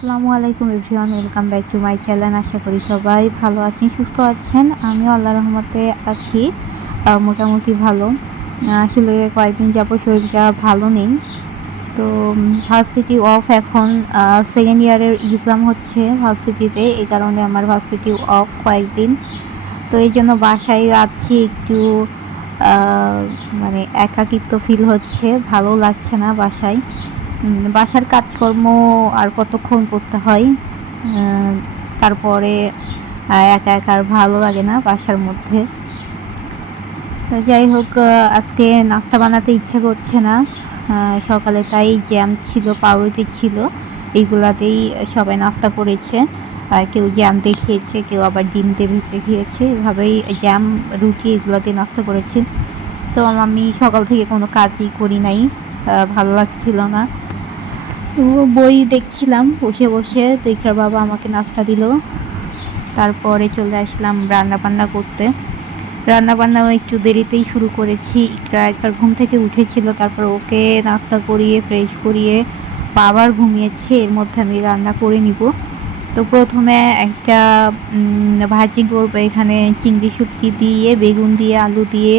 আসসালামু আলাইকুম everyone, welcome back to my channel. আশা করি সবাই ভালো আছেন, সুস্থ আছেন। আমি আল্লাহর রহমতে আছি, মোটামুটি ভালো। আসলে কয়েকদিন যাবত শরীরটা ভালো নেই। তো ভার্সিটি অফ, এখন সেকেন্ড ইয়ারের এক্সাম হচ্ছে ভার্সিটিতে, এই কারণে আমার ভার্সিটি অফ কয়েকদিন। তো এই জন্য বাসায় আছি, একটু মানে একাকিত্ব ফিল হচ্ছে, ভালো লাগছে না বাসায়। বাসার কাজকর্ম আর কতক্ষণ করতে হয়, তারপরে একা একা আর ভালো লাগে না বাসার মধ্যে। তো যাই হোক, আজকে নাস্তা বানাতে ইচ্ছে করছে না সকালে, তাই জ্যাম ছিল, পাউরুটি ছিল, এইগুলাতেই সবাই নাস্তা করেছে। কেউ জ্যাম দিয়ে খেয়েছে, কেউ আবার ডিম দিয়ে ভেজে খেয়েছে, এভাবেই জ্যাম রুটি এগুলোতে নাস্তা করেছে। তো আমি সকাল থেকে কোনো কাজই করি নাই, ভালো লাগছিল না। বই দেখছিলাম বসে বসে, তো ইকরার বাবা আমাকে নাস্তা দিল। তারপরে চলে আসলাম রান্না বান্না করতে। রান্নাবান্নাও একটু দেরিতেই শুরু করেছি। ইকরা একবার ঘুম থেকে উঠেছিল, তারপর ওকে নাস্তা করিয়ে ফ্রেশ করিয়ে আবার ঘুমিয়েছে, এর মধ্যে আমি রান্না করে নিব। তো প্রথমে একটা ভাজি করবো, এখানে চিংড়ি শুটকি দিয়ে, বেগুন দিয়ে, আলু দিয়ে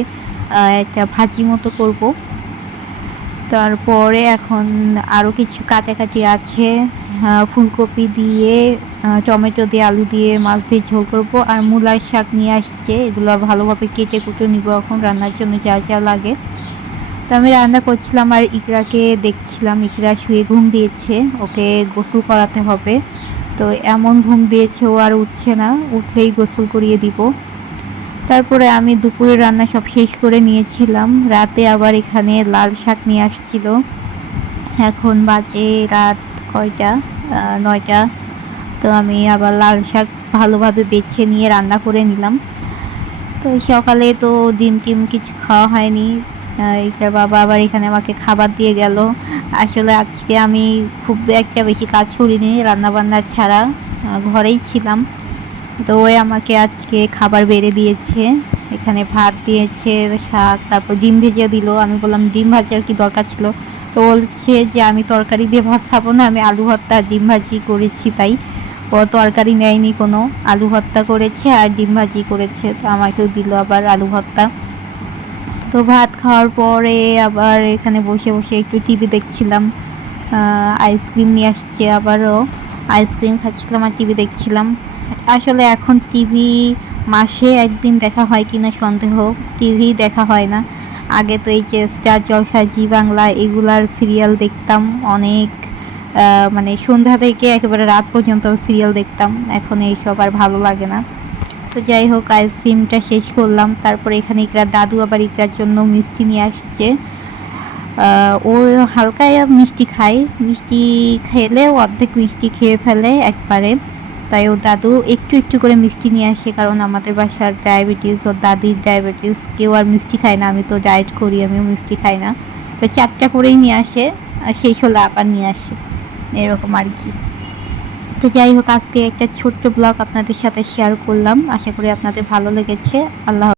একটা ভাজি মতো করব। তারপরে এখন আরও কিছু কাটাকাটি আছে, ফুলকপি দিয়ে, টমেটো দিয়ে, আলু দিয়ে, মাছ দিয়ে ঝোল করব। আর মূলার শাক নিয়ে আসছে, এগুলো ভালোভাবে কেটে কুটে নিব এখন রান্নার জন্য যা যা লাগে। তো আমি রান্না করছিলাম আর ইকরাকে দেখছিলাম। ইকরা শুয়ে ঘুম দিয়েছে, ওকে গোসল করাতে হবে। তো এমন ঘুম দিয়েছে, ও আর উঠছে না, উঠলেই গোসল করিয়ে দিব। তারপরে আমি দুপুরে রান্না সব শেষ করে নিয়েছিলাম। রাতে আবার এখানে লাল শাক নিয়ে আসছিল। এখন বাজে রাত কয়টা, 9টা। তো আমি আবার লাল শাক ভালোভাবে বেছে নিয়ে রান্না করে নিলাম। তো সকালে তো ডিম টিম কিছু খাওয়া হয়নি। এটার বাবা আবার এখানে আমাকে খাবার দিয়ে গেল। আসলে আজকে আমি খুব একটা বেশি কাজ করিনি, রান্নাবান্না ছাড়া ঘরেই ছিলাম। তো ওই আমাকে আজকে খাবার বেড়ে দিয়েছে, এখানে ভাত দিয়েছে, শাক, তারপর ডিম ভেজে দিল। আমি বললাম ডিম ভাজার কি দরকার ছিল? তো বলছে যে আমি তরকারি দিয়ে ভাত খাবো না, আমি আলু ভর্তা আর ডিম ভাজি করেছি। তাই ও তরকারি নেয়নি কোনো, আলু ভর্তা করেছে আর ডিম ভাজি করেছে। তো আমাকেও দিল আবার আলু ভর্তা। তো ভাত খাওয়ার পরে আবার এখানে বসে বসে একটু টিভি দেখছিলাম। আইসক্রিম নিয়ে আসছে, আবারও আইসক্রিম খাচ্ছিলাম আর টিভি দেখছিলাম। আসলে এখন টিভি মাসে একদিন দেখা হয় কিনা সন্দেহ, টিভি দেখা হয় না। আগে তো এই যে স্টার জলসা, জি বাংলা, এগুলার সিরিয়াল দেখতাম অনেক, মানে সন্ধ্যা থেকে একেবারে রাত পর্যন্ত সিরিয়াল দেখতাম। এখন এইসব আর ভালো লাগে না। তো যাই হোক, আইসক্রিমটা শেষ করলাম। তারপরে এখানে ইকরার দাদু আবার ইকরার জন্য মিষ্টি নিয়ে আসছে। ও হালকা মিষ্টি খায়, মিষ্টি খেলে অর্ধেক মিষ্টি খেয়ে ফেলে একবারে। তাই ও দাদু একটু একটু করে মিষ্টি নিয়ে আসে, কারণ আমাদের বাসার ডায়াবেটিস, ওর দাদির ডায়াবেটিস, কেউ আর মিষ্টি খায় না। আমি তো ডায়েট করি, আমিও মিষ্টি খাই না। তো 4টা করেই নিয়ে আসে, আর শেষ হলে আবার নিয়ে আসে, এরকম আর কি। তো যাই হোক, আজকে একটা ছোট্ট ব্লগ আপনাদের সাথে শেয়ার করলাম, আশা করি আপনাদের ভালো লেগেছে। আল্লাহ।